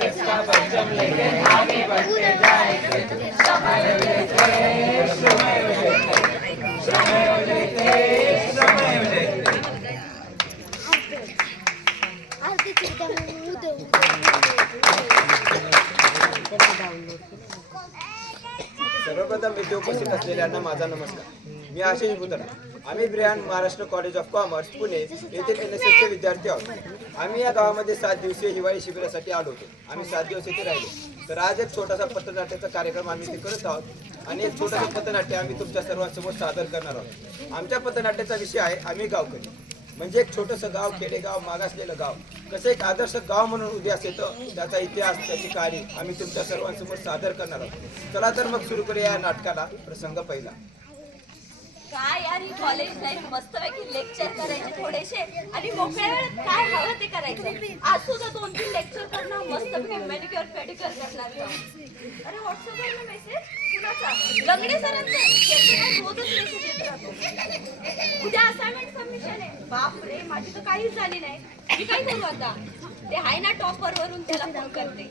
NSS का परचम लेके आगे बढ़ते जाएंगे। श्रमेव जयते श्रमेव जयते श्रमेव जयते श्रमेव जयते। सर्वप्रथम इथे उपस्थित असलेल्यांना माझा नमस्कार। मी आशिष भुतरा। आम्ही Brian Maharashtra college of commerce Pune येथे एनएसएसचे विद्यार्थी आहोत। आम्ही या गावामध्ये 7 दिवसीय हिवाळी शिबिरासाठी आलो होतो। आम्ही 7 दिवस येथे राहिलो। तर आज एक छोटासा पथनाट्याचा कार्यक्रम आम्ही इथे करत आहोत आणि एक छोटासा पथनाट्य आम्ही तुमच्या सर्वांसमोर सादर करणार आहोत। आमच्या पथनाट्याचा विषय आहे आम्ही गावकरी। म्हणजे एक छोटंसं गाव, खेडेगाव, मागासलेलं गाव कसं एक आदर्श गाव म्हणून उदयास येतं, त्याचा इतिहास, त्याची कहाणी आम्ही तुमच्या सर्वांसमोर सादर करणार आहोत। चला तर मग सुरू करूया या नाटकाला। प्रसंग पहिला। काय यार ही कॉलेज लाईफ मस्तपैकी लेक्चर करायचे थोडेसे आणि मोकळ्या वेळात काय हवं ते करायचं। आज सुद्धा 2-3 लेक्चर करणार, मस्तपैकी मॅनिक्युअर पेडिक्युअर करणार। अरे व्हॉट्सअपवर मेसेज कुणाचा? लंगडे सरांचा। त्याचा रोजच मेसेज येत राहतो। उद्या असाइनमेंट सबमिशन आहे। बाप रे, माझी तर काहीच झाली नाही। मी काय करू आता? ते हाय ना टॉपर वरून त्याला फोन करते।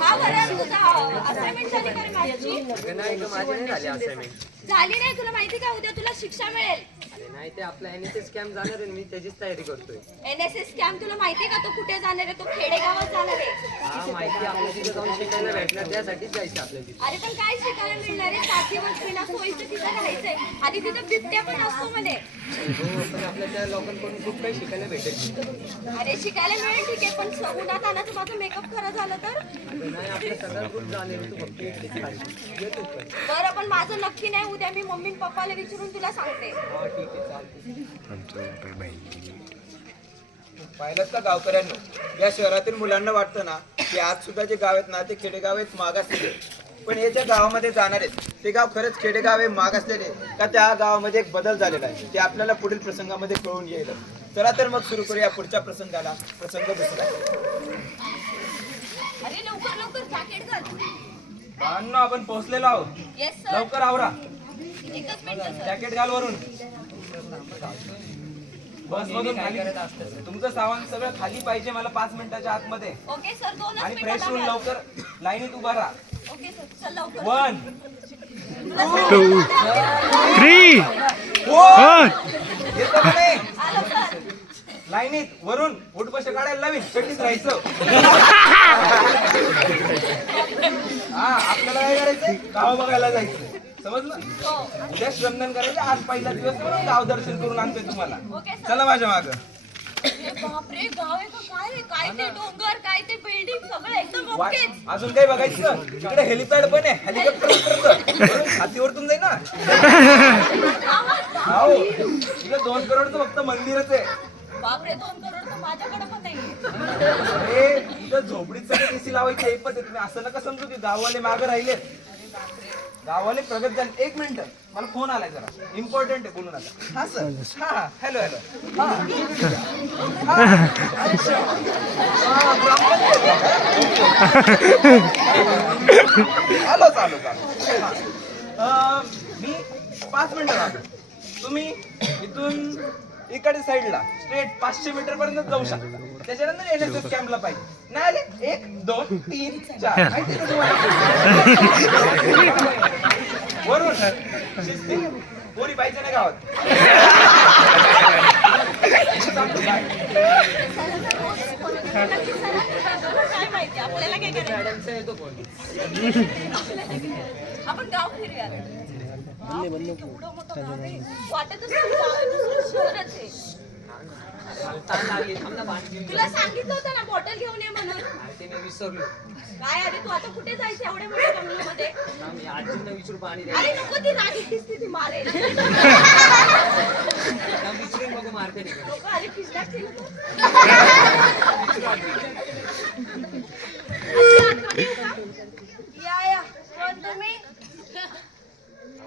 हा बरं, तुझा असाइनमेंट झाली का रे माझी? नाही का, माझी नाही झाली असाइनमेंट। झाली नाही? तुला माहिती का उद्या तुला शिक्षा मिळेल? अरे नाही, ते आपला एनएसएस कॅम्प जाणार आहे, मी त्याचीच तयारी करतोय। एनएसएस कॅम्प तुला माहिती का तो कुठे जाणार आहे? तो खेडेगावात जाणार आहे। हा माहिती, आपल्या तिथे जाऊन शिकायला भेटणार, त्यासाठीच जायचं आपल्या तिथे। अरे पण काय शिकायला मिळणार आहे? 7 दिवस बिना सोयीचं तिथं राहायचंय आणि तिथं बिबट्या पण असतो म्हणे। हो, पण आपल्या त्या लोकांकडून खूप काही शिकायला भेटेल। अरे शिकायला मिळेल ठीक आहे, पण उन्हात आणायचं माझं मेकअप खरं झालं तर? नाही, आपल्या सगळ्या खूप जाणार, तू फक्त एकटीच खाली येतो पण। बरं, पण माझं नक्की नाही। उद्या मी मम्मी पप्पाला विचारून तुला सांगते। हा ठीक आहे, चालते। पाहिलं का गावकऱ्यांनो, या शहरातील मुलांना वाटतं ना की आज सुद्धा जे गाव आहेत ना ते खेडेगाव आहेत, मागासलेले। पण हे ज्या गावामध्ये जाणार आहेत ते गाव खरंच खेडेगाव आहे, मागासलेले का त्या गावामध्ये एक बदल झालेला आहे ते आपल्याला पुढील प्रसंगामध्ये कळून येईल। चला तर मग सुरू करूया पुढच्या प्रसंगाला। प्रसंग दुसरा। अरे लवकर लवकर जॅकेट घाल। बाळांनो, आपण पोहोचलेलो आहोत। Yes sir. लवकर आवरा, एकच मिनिट सर। जॅकेट घाल वरून। बस मधून खाली तुमचं सामान सगळं खाली पाहिजे मला 5 मिनिटाच्या आतमध्ये। ओके सर, 2 आणि मिनिटात फ्रेश होऊन आले। लवकर लाईनीत उभा राहा। ओके सर, चल लवकर। 1 2 3 4 येतो का नाही? आलो सर। लाईनीत वरून उठ बशा काढायला लावीन, चटणीत राहायचं। हा, आपल्याला काय करायचं? गाव बघायला जायचं, समजलं? हो। उद्या श्रमदान करायचं, आज पहिला दिवस म्हणून गाव दर्शन करून आणतोय तुम्हाला। Okay sir. चला माझ्या माग। अरे बापरे, गाव आहे का काय रे? काय ते डोंगर, काय ते बिल्डिंग, सगळं एकदम ओकेच। अजून काही बघायचं? इकडे हेलिपॅड पण आहे, हेलिकॉप्टर उतरतं, हातीवरतून जाईल ना। हो, इकडे 2 करोडचं फक्त मंदिरच आहे। बापरे, 2 करोड तर माझ्याकडे पण नाही। अरे इथं झोपडीत सगळे एसी लावायचे हे पद्धत नाही, असं नका समजू की गाववाले मागे राहिले। गाववाले प्रगत झाले। 1 मिनिट, मला फोन आलाय जरा इम्पॉर्टंट आहे, बोलू नका। हा सर, हा हॅलो हॅलो, आलो चालू चालू। मी 5 मिनिटं लागलो। तुम्ही इथून इकडे साईडला स्ट्रेट 500 मीटर पर्यंत जाऊ शकता। त्याच्यानंतर एनएसएस कॅम्पला पाहिजे नाही आले 1 2 3 4 माहिती का तुम्हाला? वरून शिस्ती पोरी पाहिजे ना गावात। काय माहिती आपल्याला काय करायचं? मॅडमचा येतो फोन। आपण गाव फिरूया। एवढं मोठं गाव आहे, वाटतच नाही गाव आहे, दुसरं शहरच आहे। ताण लागली, थांब ना पाणी घेऊन तुला सांगितलं होतं ना बॉटल घेऊन ये म्हणून। अरे ते मी विसरलो। काय अरे, तू आता कुठे जायचं एवढ्या मोठ्या बंगल्यामध्ये? मी आजींना विचारू पाणी अरे नको, ती रागी दिसते, ती मारेल। विचारून बघू, मारते नाही का? लोक आले किडनॅप केलं तर? या कोण तुम्ही?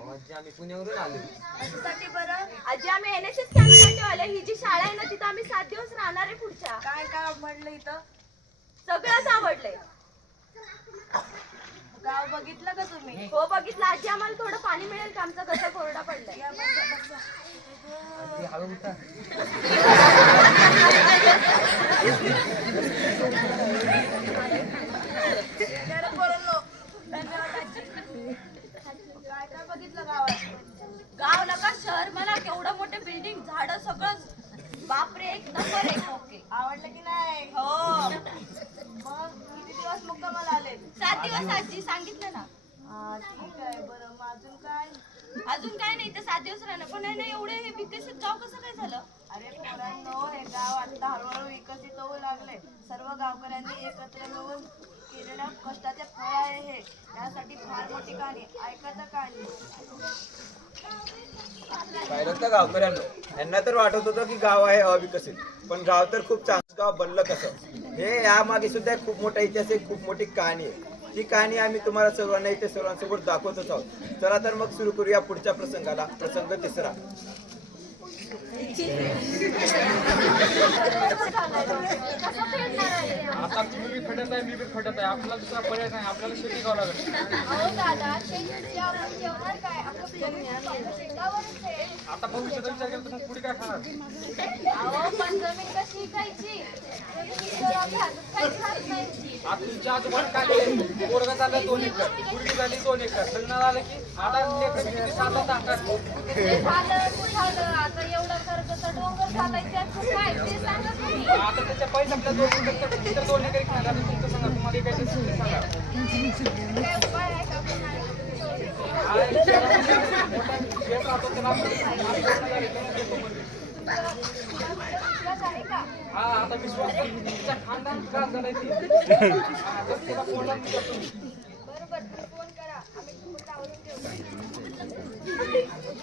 आजी, आम्ही पुण्यावरून आलो। कशासाठी बरं? आजी, आम्ही एनएसएस कॅम्पसाठी आलो। ही जी शाळा आहे ना तिथं आम्ही 7 दिवस राहणार आहे पुढच्या। काय काय आवडलं इथं? सगळंच आवडलंय। गाव बघितलं का तुम्ही? हो बघितलं। आजी, आम्हाला थोडं पाणी मिळेल का? आमचा घसा कोरडा पडलाय। हळू उठा। गाव नका शहर मला केवढं मोठे बिल्डिंग झाड सगळं बापरे एक नंबर आहे. ओके आवडलं की नाही? हो मग किती दिवस मुक्कामाला आले? 7 दिवस आजी सांगितलं ना. ठीक आहे. बरं मग अजून काय? अजून काय नाही तर 7 दिवस राहणं पण आहे ना एवढे हे विकसित गाव कसं काय झालं? अरे पोरांनो, हे गाव आता हळूहळू विकसित होऊ लागले. सर्व गावकऱ्यांनी एकत्र मिळून केलेल्या कष्टाचे फळ आहे हे. यासाठी फार मोठी कहाणी ऐकता कहाणी. पाहिलं का गावकऱ्यांनो, यांना तर वाटत होतं की गाव आहे अविकसित, पण गाव तर खूप चांगलं गाव बनलं कसं, हे यामागे सुद्धा एक खूप मोठा इतिहास आहे, खूप मोठी कहाणी आहे. ती कहाणी आम्ही तुम्हाला सर्वांना इथे सर्वांसमोर दाखवतच आहोत. चला तर मग सुरू करूया पुढच्या प्रसंगाला. प्रसंग 3. आता तुम्ही बी खडत आहे, मी बी खडत आहे. आपल्याला दुसरा पर्याय नाही, आपल्याला शेती करावं लागेल. आता भविष्याचा विचार केला तर मग पुढे काय खाणार? आता तुमच्या आजोबाला काय केलं? पोरगा झालं 2 एकर, मुलगी झाली 2 एकर, लग्न झालं की आता लेकरं किती साधं टाकतात. आता त्याच्या पैसे आपल्या 2 एकर तर 2 एकर खाणार. तुमचं सांगा, तुम्हाला काय सांगा. हा आता विश्वास तिच्या खानदान त्रास झालाय ती. हा, तर तिला फोन लावून विचारतो मी.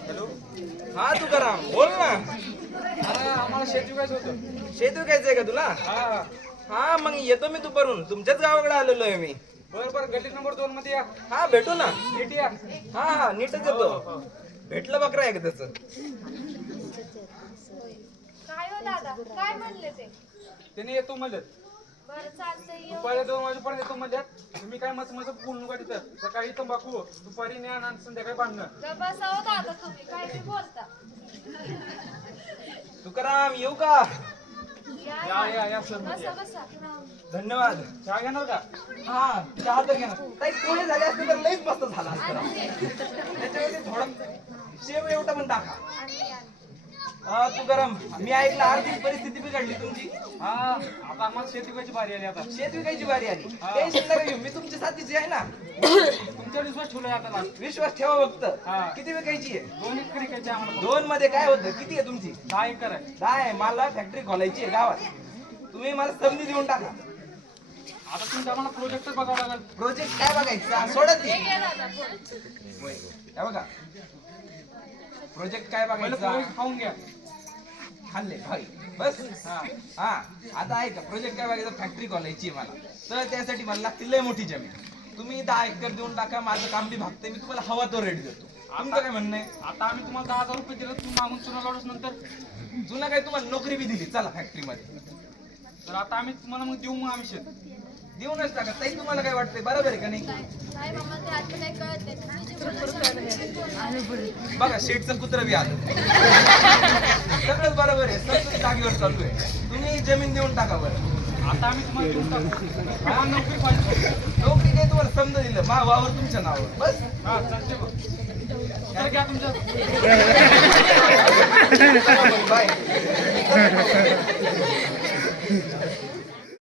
हॅलो, हा तुकाराम बोल ना. अरे आम्हाला शेती विकायचं होतं. शेती विकायचंय का तुला? हा हा मग येतो मी दुपारून. तुमच्याच गावाकडे आलेलो आहे मी. बरं बरं, गल्ली नंबर 2 मध्ये या. हा भेटू ना. नीट या. हा हा नीटच येतो. भेटलं बकरा आहे का त्याचं? काय हो दादा, काय म्हणले ते? त्याने येतो म्हणलं. बरं चालतंय. दुपारी 2 वाजेपर्यंत येतो म्हणल्यात. तुम्ही काय मस्त बोलू नका तिथं. सकाळी तंबाखू, दुपारी ज्ञान आणि संध्याकाळी भांडणं. बसावं दादा, तुम्ही काय बी बोलता. तुकाराम येऊ का? या सर मध्ये या. धन्यवाद. चहा घेणार का? हा चहा तर घ्या ना. ताई पोहे झाले असते तर लईच मस्त झाला असतं. त्याच्यावरती थोडं शेव एवढा पण टाका. तुकाराम मी ऐकलं आर्थिक परिस्थिती बिघडली तुमची. हा आता आम्हाला शेती विकायची बारी आली. आता शेत विकायची बारी आली. टेन्शन नका घेऊ, मी तुमच्या साथीची आहे ना. तुमच्यावर विश्वास ठेवलाय आता लास्ट. विश्वास ठेवा फक्त. हा. किती विकायची आहे? 2 एकर विकायची आम्हाला. 2 मध्ये काय होतं? किती आहे तुमची? 10 एकर आहे. 10 आहे. मला फॅक्टरी खोलायची आहे गावात. तुम्ही मला संधी देऊन टाका. आता तुमचं आम्हाला प्रोजेक्ट बघावं लागेल. प्रोजेक्ट काय बघायचा? सोडत नाही. हे बघा प्रोजेक्ट काय पहिलं बघायचा? पोहे खाऊन घ्या. खाल्ले भाई बस. हा. हा आता ऐका, प्रोजेक्ट काय बघायचं? फॅक्टरी खोलायची आहे मला. तर त्यासाठी मला लागते लय मोठी जमीन. तुम्ही 10 एकर देऊन टाका. माझं काम बी भागते. मी तुम्हाला हवा तो रेट देतो. तुमचं काय म्हणणं आहे? आता आम्ही तुम्हाला 10,000 रुपये दिले, तुम्ही मागून चुना लावल्यास नंतर जुना काय तुम्हाला नोकरी बी दिली. चला फॅक्टरीमध्ये. तर आता आम्ही तुम्हाला मग देऊ. मग आम्ही शेत देऊनच टाका. ताई तुम्हाला काय वाटतंय? बरोबर आहे का नाही? बघा शेठचं कुत्र बी आलं. सगळंच बरोबर आहे. सगळं जागेवर चालू आहे. तुम्ही जमीन देऊन टाका बरं. आता आम्ही तुम्हाला देऊन टाकू. आम्हाला नोकरी पाहिजे. नोकरी काय तुम्हाला समजा दिलं. वावर तुमच्या नावावर बस. हा चालते मग. तर घ्या तुमच्या. बाय.